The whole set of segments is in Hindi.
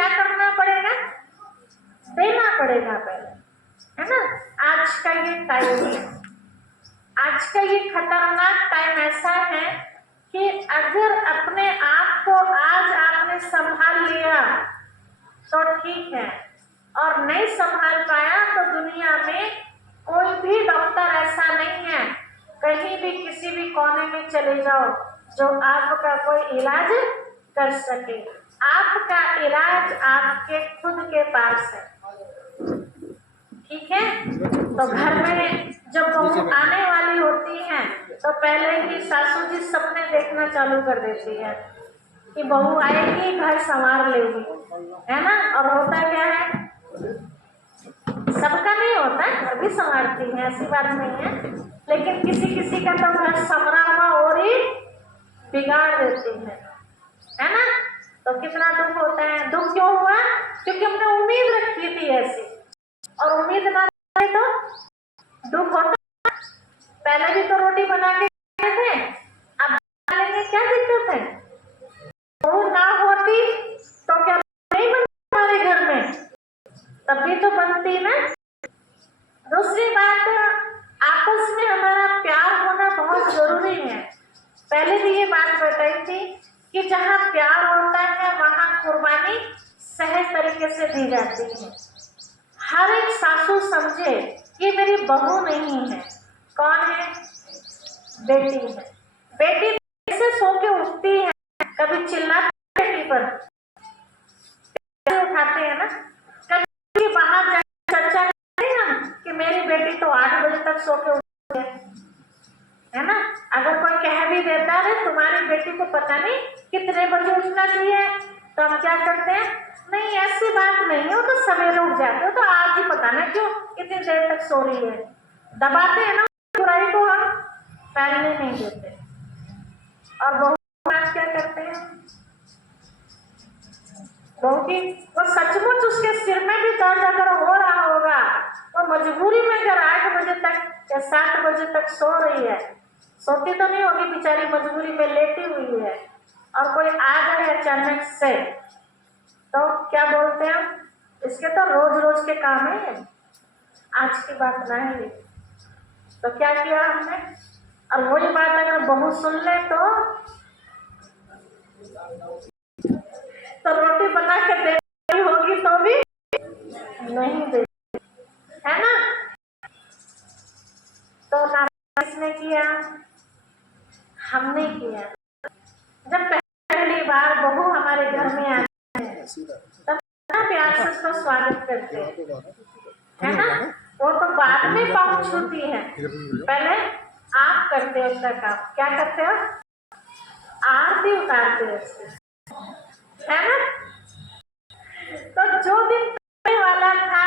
क्या करना पड़ेगा, देना पड़ेगा पहले, है ना। आज का ये टाइम है, आज का ये खतरनाक टाइम ऐसा है कि अगर अपने आप को आज आपने संभाल लिया तो ठीक है, और नहीं संभाल पाया तो दुनिया में कोई भी डॉक्टर ऐसा नहीं है, कहीं भी किसी भी कोने में चले जाओ जो आपका कोई इलाज कर सके। आपका इलाज आपके खुद के पास है, ठीक है। तो घर में जब बहू आने वाली होती है तो पहले ही सासू जी सपने देखना चालू कर देती है कि बहू आएगी, घर संवार लेगी, है ना। और होता क्या है, सबका नहीं होता, घर भी संवारती है, ऐसी बात नहीं है, लेकिन किसी किसी का तो घर संवरा हुआ और ही बिगाड़ देती है ना। तो कितना दुख होता है। दुख क्यों हुआ, क्योंकि हमने उम्मीद रखी थी ऐसी, और उम्मीद ना रहे तो दुख होता। पहले भी तो रोटी बना के थे, अब लेंगे, क्या दिक्कत है। बहू ना होती तो क्या नहीं बनती हमारे घर में, तब भी तो बनती ना। दूसरी बात, आपस में हमारा प्यार होना बहुत जरूरी है। पहले भी ये बात बताई थी कि जहाँ प्यार होता है वहाँ कुर्बानी सहज तरीके से दी जाती है। हर एक सासू समझे कि मेरी बहू नहीं है, कौन है, बेटी है। बेटी ऐसे सो के उठती है, कभी चिल्लाती बेटी पर उठाते हैं ना, कभी बाहर जाकर चर्चा करते हैं हम कि मेरी बेटी तो 8 बजे तक सो के उठती है ना। अगर कोई कह भी देता है तुम्हारी बेटी को पता नहीं कितने बजे उठना चाहिए, तो हम क्या करते हैं, नहीं ऐसी बात नहीं है, वो तो सवेरे उठ जाते हो, तो आज ही पता नहीं क्यों इतनी देर तक सो रही है। दबाते हैं ना बुराई को, हम फैलने नहीं देते। और बहू आज क्या करते हैं, बहू की वो सचमुच उसके सिर में भी दर्द अगर हो रहा होगा, वो मजबूरी में अगर 8 बजे तक या 7 बजे तक सो रही है, सोती तो नहीं होगी बेचारी, मजबूरी में लेटी हुई है, और कोई आ गए अचानक से, तो क्या बोलते हैं, इसके तो रोज रोज के काम है, आज की बात ना है। तो क्या किया हमने, और वही बात अगर बहू सुन ले तो रोटी बना के दे रही होगी तो भी नहीं दे, है ना। तो किसने किया, हमने किया। जब पहली बार बहू हमारे घर में आती है तब प्यार से उसका स्वागत करते हैं, है ना। वो तो बाद में पाँव छूती है, पहले आप करते हो उसका काम। क्या करते हो, आरती उतारते हो, है ना। तो जो दिन करने वाला था,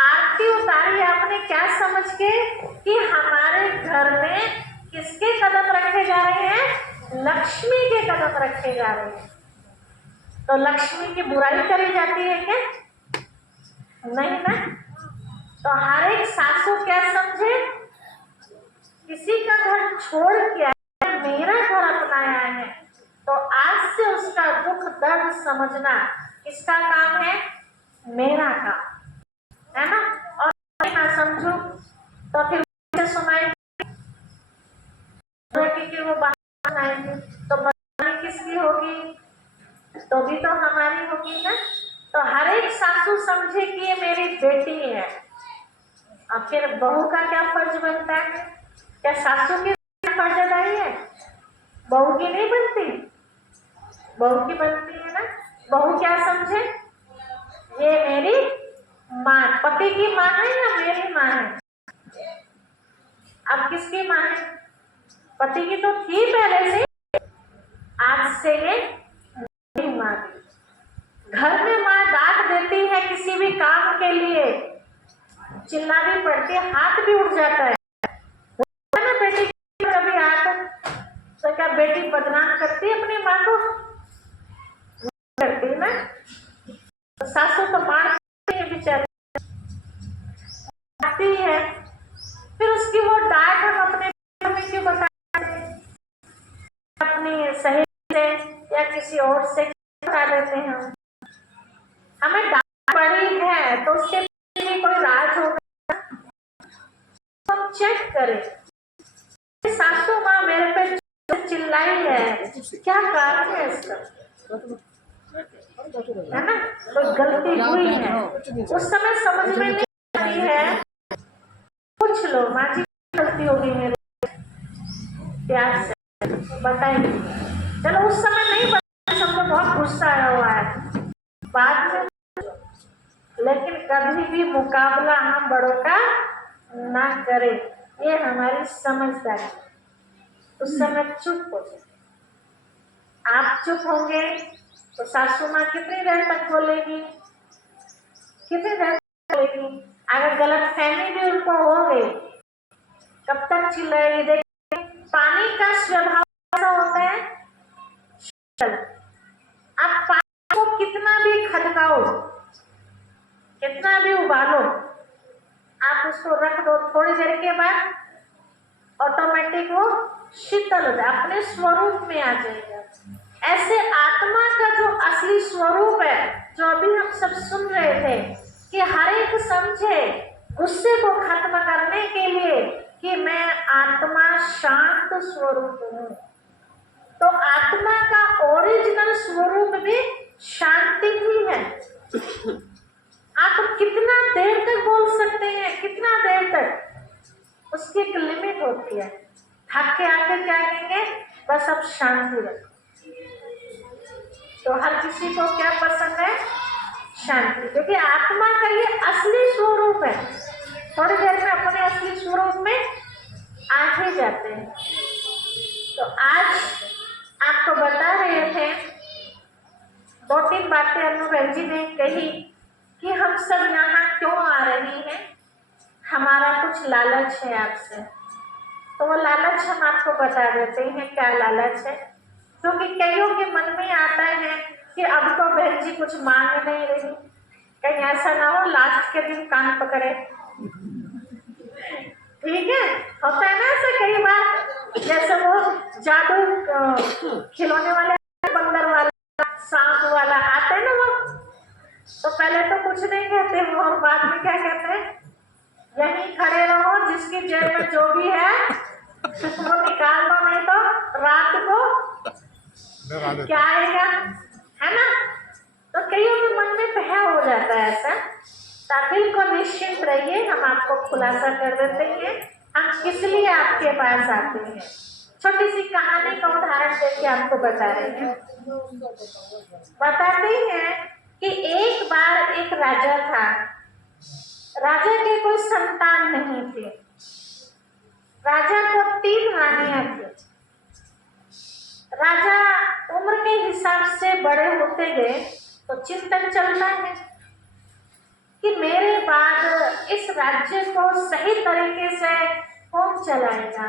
आरती उतारी आपने क्या समझ के कि हमारे घर में किसके कदम रखे जा रहे हैं, लक्ष्मी के कदम रखे जा रहे हैं। तो लक्ष्मी की बुराई करी जाती है क्या, नहीं ना। तो हर एक सासू क्या समझे, किसी का घर छोड़ के आया, मेरा घर अपनाया है, तो आज से उसका दुख दर्द समझना किसका काम है, मेरा काम, है ना। और ना समझो तो फिर सुनाएगी कि वो बात सुनाएंगे, तो बतानी किसकी होगी, तो भी तो हमारी होगी ना। तो हर एक सासू समझे कि ये मेरी बेटी है। अब फिर बहू का क्या फर्ज बनता है, क्या सासू की फर्जदारी है, बहू की नहीं बनती, बहू की बनती है ना। बहू क्या समझे, ये मेरी माँ, पति की माँ है या मेरी माँ है, अब किसकी माँ है, पति की तो थी पहले से, आज से ये मेरी माँ। घर में माँ डांट देती है किसी भी काम के लिए, चिल्लानी पड़ती है, हाथ भी उठ जाता है ना बेटी कभी हाथ, तो क्या बेटी बदनाम करती है अपनी माँ को, करती ना। तो सासू तो मारती है बेचारी, मारती है, फिर उसकी वो डांट हम अपने में क्यों बताते हैं, अपनी सहेली से या किसी और से बता देते हैं हम, हमें डांट पड़ी है तो उसके पीछे भी कोई राज होगा, हम चेक करें। सासू माँ मेरे पे चिल्लाई है, क्या कारण है इसका, है ना, कोई गलती हुई है, उस समय समझ में नहीं आती है, पूछ लो माँ जी गलती होगी मेरे, प्यार से बताइए। चलो उस समय नहीं बताया, सबको बहुत गुस्सा आया हुआ है बाद में, लेकिन कभी भी मुकाबला हम बड़ों का ना करें, ये हमारी समझदारी। उस समय चुप हो जाए, आप चुप होंगे तो सासू माँ कितनी देर तक बोलेगी, कितनी देर तक बोलेगी। अगर गलत फहमी भी उनको हो गई, कब तक चिल्लाएगी। देखिए पानी का स्वभाव ऐसा होता है, आप पानी को कितना भी खदकाओ, कितना भी उबालो, आप उसको रख दो, थोड़ी देर के बाद ऑटोमेटिक वो शीतल हो जाए, अपने स्वरूप में आ जाएगा। ऐसे आत्मा का जो असली स्वरूप है, जो अभी हम सब सुन रहे थे कि हर एक समझे गुस्से को खत्म करने के लिए कि मैं आत्मा शांत स्वरूप हूँ, तो आत्मा का ओरिजिनल स्वरूप भी शांति ही है। आप कितना देर तक बोल सकते हैं, कितना देर तक, उसकी एक लिमिट होती है। थक के आके क्या कहेंगे, बस अब शांति रखो। तो हर किसी को क्या पसंद है, शांति, क्योंकि आत्मा का ये असली स्वरूप है। थोड़ी देर में अपने असली स्वरूप में आ ही जाते हैं। तो आज आपको बता रहे थे, 2-3 बातें अनुभव जी ने कही कि हम सब यहाँ क्यों आ रहे हैं, हमारा कुछ लालच है आपसे। तो वो लालच हम आपको बता देते हैं क्या लालच है, क्योंकि कईयों के मन में आता है कि अब तो बहन जी कुछ मांग नहीं रही, कहीं ऐसा ना हो लास्ट के दिन कान पकड़े। ठीक है, होता है ना ऐसा कई बार, जैसे वो जादू खिलौने वाले, बंदर वाला, सांप वाला आते हैं ना वो, तो पहले तो कुछ नहीं कहते वो, बाद में क्या कहते हैं, यहीं खड़े रहो, जिसकी जेब में जो भी है वो निकाल दो, नहीं तो रात को क्या आएगा, है ना। तो कईयों के मन में भय हो जाता है ऐसा। दिल को निश्चिंत रहिए, हम आपको खुलासा कर देते हैं हम किस लिए आपके पास आते हैं। छोटी सी कहानी का उदाहरण देके आपको बता रहे हैं। बताते हैं कि एक बार एक राजा था, राजा के कोई संतान नहीं थे, राजा को 3 रानियां थी। राजा उम्र के हिसाब से बड़े होते गए तो चिंतन चलता है कि मेरे बाद इस राज्य को सही तरीके से कौन चलाएगा।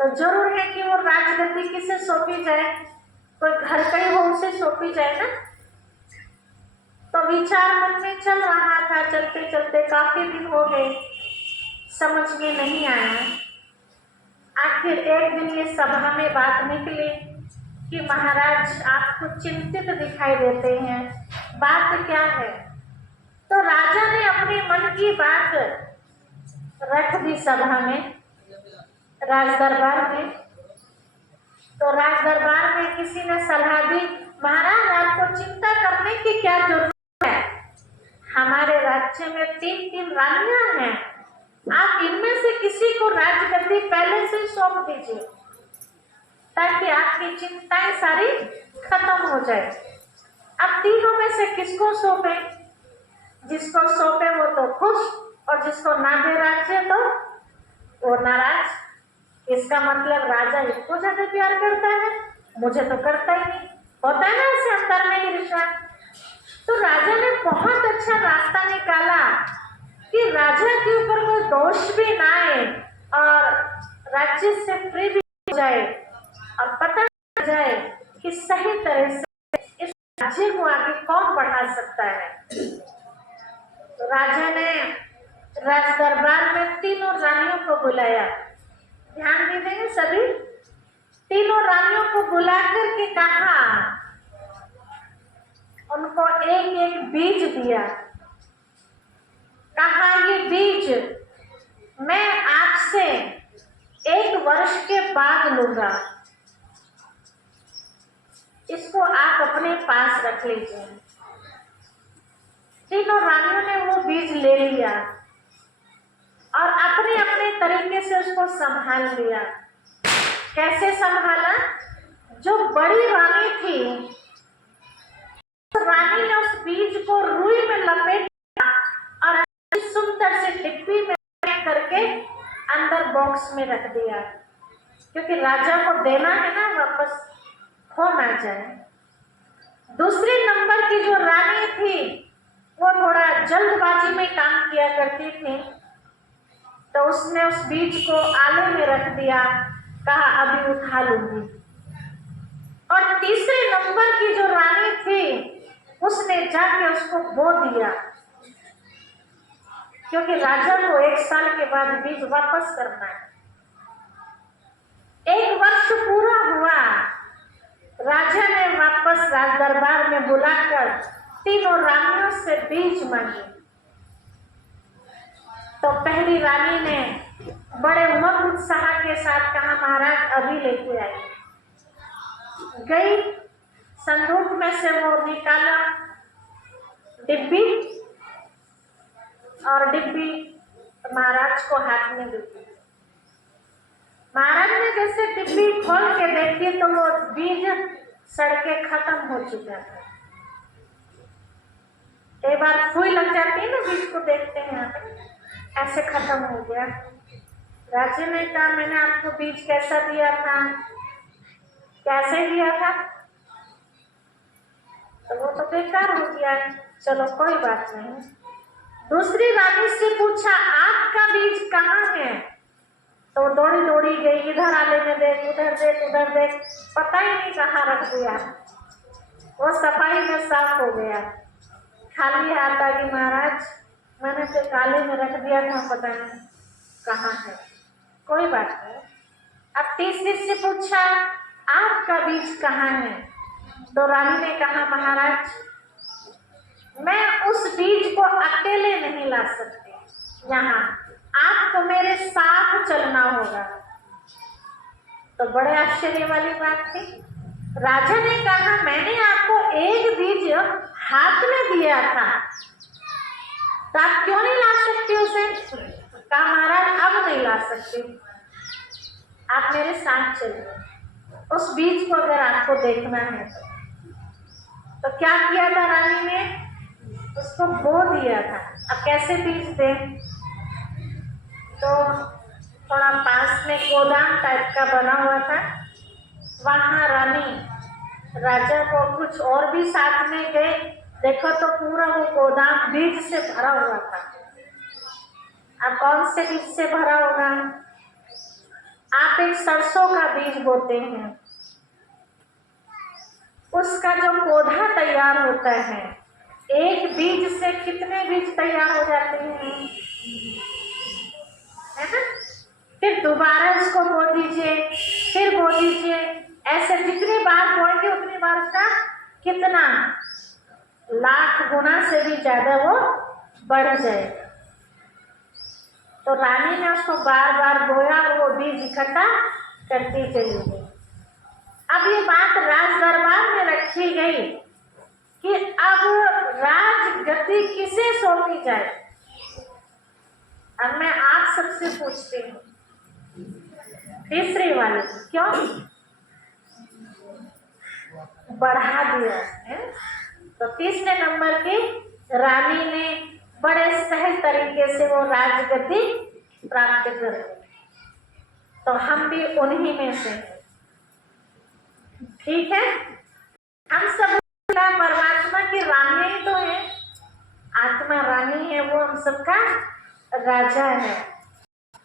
तो जरूर है कि वो राजगद्दी किसे सौंपी जाए, कोई घर का ही हो उसे सौंपी जाए ना। तो विचार मन में चल रहा था, चलते चलते काफी दिन हो गए, समझ में नहीं आया। आखिर एक दिन ये सभा में बात निकली कि महाराज आपको चिंतित दिखाई देते हैं, बात क्या है। तो राजा ने अपने मन की बात रख दी सभा में, राज दरबार में। तो राज दरबार में किसी ने सलाह दी, महाराज आपको चिंता करने की क्या जरूरत है, हमारे राज्य में 3 रानियां हैं, आप इनमें से किसी को राजगद्दी पहले से सौंप दीजिए ताकि आपकी चिंताएं सारी खत्म हो जाए। अब तीनों में से किसको सौंपे, जिसको सौंपे वो तो खुश, और जिसको ना दे राज्य तो वो नाराज। इसका मतलब राजा इसको ज्यादा प्यार करता है, मुझे तो करता ही नहीं। होता है ना ऐसे अंतर में ईर्ष्या। तो राजा ने बहुत अच्छा रास्ता निकाला कि राजा के ऊपर कोई दोष भी ना आए और राज्य से फ्री भी हो जाए और पता चल जाए कि सही तरह से इस राज्य को आगे कौन बढ़ा सकता है। तो राजा ने राज दरबार में 3 रानियों को बुलाया, ध्यान दीजिए सभी, 3 रानियों को बुला करके कहा, उनको एक एक बीज दिया। कहा ये बीज मैं आपसे 1 वर्ष के बाद लूंगा, इसको आप अपने पास रख लीजिए। तीनों रानियों ने वो बीज ले लिया और अपने अपने तरीके से उसको संभाल लिया। कैसे संभाला? जो बड़ी रानी थी, रानी ने उस बीज को रुई में लपेटा और सुंदर से डिब्बी में करके अंदर बॉक्स में रख दिया, क्योंकि राजा को देना है ना, वापस खो ना जाए। दूसरे नंबर की जो रानी थी वो थोड़ा जल्दबाजी में काम किया करती थी, तो उसने उस बीज को आले में रख दिया, कहा अभी उठा लूंगी। और तीसरे नंबर की जो रानी थी उसने जाके उसको बो दिया, क्योंकि राजा को 1 साल के बाद बीज वापस करना है। 1 वर्ष पूरा हुआ, राजा ने वापस राज दरबार में बुलाकर तीनों रानियों से बीज मांगे। तो पहली रानी ने बड़े उमंग उत्साह के साथ कहा महाराज अभी लेके आई। गई, संदूक में से वो निकाला डिब्बी, और डिब्बी महाराज को हाथ में दी। महाराज ने जैसे डिब्बी खोल के देखी तो वो बीज सड़ के खत्म हो चुका था। एक बार सुई लग जाती है ना, बीज को देखते हैं ऐसे खत्म हो गया। राजा ने कहा मैंने आपको बीज कैसा दिया था, कैसे दिया था? तो वो तो बेकार हो गया। चलो कोई बात नहीं। दूसरी रानी से पूछा आपका बीज कहाँ है? तो दौड़ी दौड़ी गई, इधर आले में देख, उधर देख, उधर देख, पता ही नहीं कहाँ रख दिया। वो सफाई में साफ हो गया। खाली हाथ आ गई, महाराज मैंने तो काले में रख दिया था, पता नहीं कहाँ है। कोई बात नहीं। अब तीसरी से पूछा आपका बीज कहाँ है? तो रानी ने कहा महाराज मैं उस बीज को अकेले नहीं ला सकती, यहाँ आपको मेरे साथ चलना होगा। तो बड़े आश्चर्य वाली बात थी। राजा ने कहा मैंने आपको एक बीज हाथ में दिया था, तो आप क्यों नहीं ला सकती उसे? कहा महाराज अब नहीं ला सकती, आप मेरे साथ चलिए, उस बीज को अगर आपको देखना है। तो क्या किया था रानी ने? उसको बो दिया था। अब कैसे बीज दे? तो थोड़ा पास में गोदाम टाइप का बना हुआ था, वहाँ रानी राजा को कुछ और भी साथ में गए। देखो तो पूरा वो गोदाम बीज से भरा हुआ था। अब कौन से बीज से भरा होगा? आप एक सरसों का बीज बोते हैं, उसका जो पौधा तैयार होता है, एक बीज से कितने बीज तैयार हो जाते हैं, है ना? फिर दोबारा इसको बो दीजिए, फिर बो दीजिए, ऐसे जितनी बार बोएंगे उतनी बार उसका कितना लाख गुना से भी ज्यादा वो बढ़ जाएगा। तो रानी ने उसको बार बार बोया और वो बीज इकट्ठा करती चली गई। अब ये बात राज दरबार में रखी गई कि अब राजगद्दी किसे सौंपी जाए। अब मैं आप सबसे पूछती हूँ, तीसरी वाली क्यों बढ़ा दिया है? तो तीसरे नंबर की रानी ने बड़े सहज तरीके से वो राजगद्दी प्राप्त कर ली। तो हम भी उन्हीं में से हैं, ठीक है? हम सब परमात्मा की रानी ही तो है, आत्मा रानी है, वो हम सबका राजा है।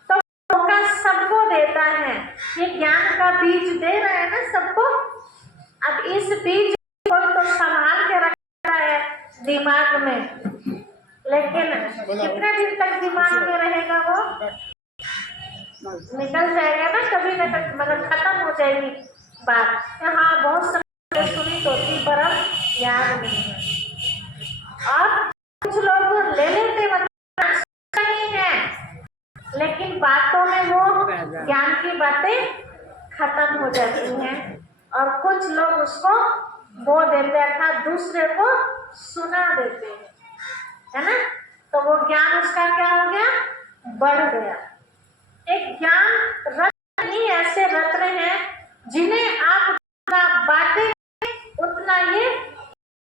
तो मौका सबको देता है, ये ज्ञान का बीज दे रहा है ना सबको। अब इस बीज को तो संभाल के रखा है दिमाग में, लेकिन कितने दिन तक दिमाग में रहेगा? वो निकल जाएगा ना कभी ना कभी, मतलब खत्म हो जाएगी बात। हाँ बहुत समय सुनी तो थी पर अब याद नहीं है। और कुछ लोग ले लेते मतलब नहीं है, लेकिन बातों में वो ज्ञान की बातें खत्म हो जाती हैं और कुछ लोग उसको बो देते अर्थात दूसरे को सुना देते हैं, है ना। तो वो ज्ञान उसका क्या हो गया, बढ़ गया। एक ज्ञान रत्न ही ऐसे रत्न हैं जिन्हें आप उतना बांटें उतना ये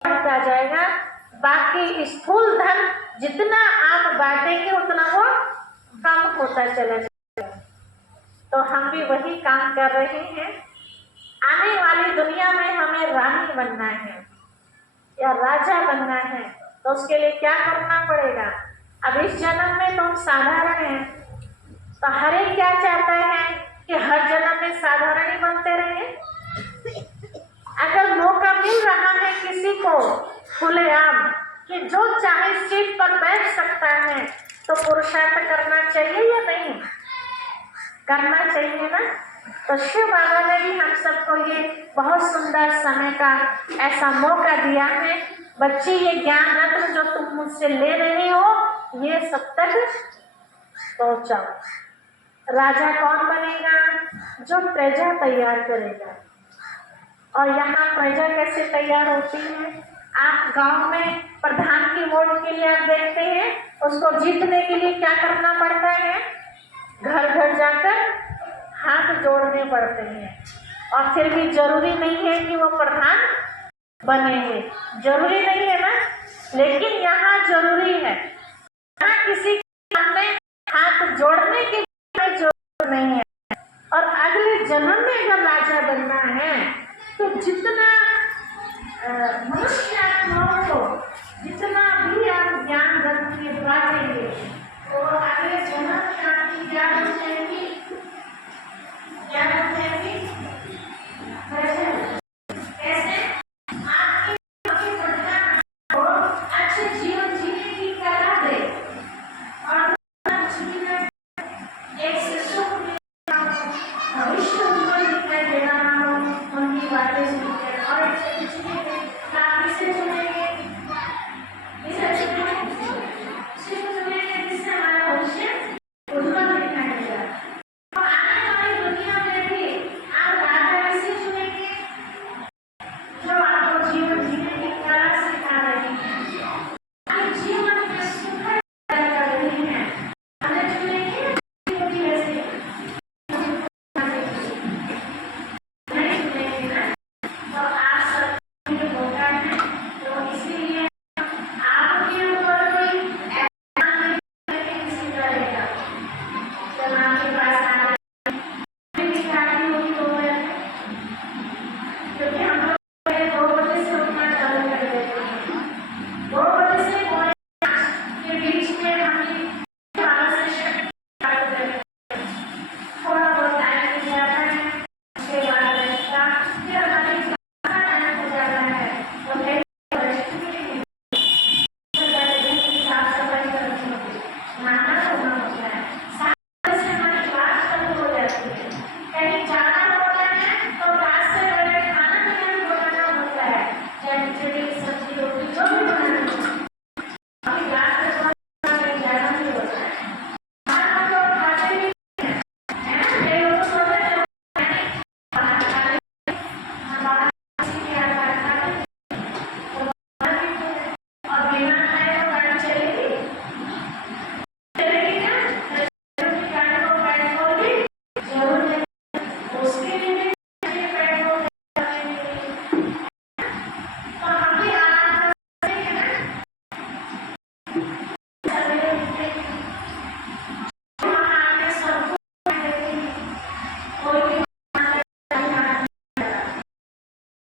बढ़ता जाएगा। बाकी स्थूल धन जितना आप बांटेंगे उतना वो कम होता चला जाएगा। तो हम भी वही काम कर रहे हैं। आने वाली दुनिया में हमें रानी बनना है या राजा बनना है, तो उसके लिए क्या करना पड़ेगा। अब इस जन्म में तो हम साधारण हैं, तो हर एक क्या चाहता है कि हर जन्म में साधारण ही बनते रहे। अगर मौका मिल रहा है किसी को खुलेआम कि जो चाहे सीट पर बैठ सकता है, तो पुरुषार्थ करना चाहिए या नहीं करना चाहिए ना। तो शिव बाबा ने भी हम सबको ये बहुत सुंदर समय का ऐसा मौका दिया है। बच्ची, ये ज्ञान रत्न जो तुम मुझसे ले रहे हो ये सब तक पहुंचाओ। राजा कौन बनेगा, जो प्रजा तैयार करेगा। और यहाँ प्रजा कैसे तैयार होती है, आप गांव में प्रधान की वोट के लिए आप देखते हैं, उसको जीतने के लिए क्या करना पड़ता है, घर घर जाकर हाथ जोड़ने पड़ते हैं। और फिर भी जरूरी नहीं है कि वो प्रधान बनेंगे, जरूरी नहीं है ना, लेकिन यहाँ जरूरी है। यहाँ किसी के सामने हाथ जोड़ने की जरूरत नहीं है। और अगले जन्म में अगर राजा बनना है तो जितना मनुष्य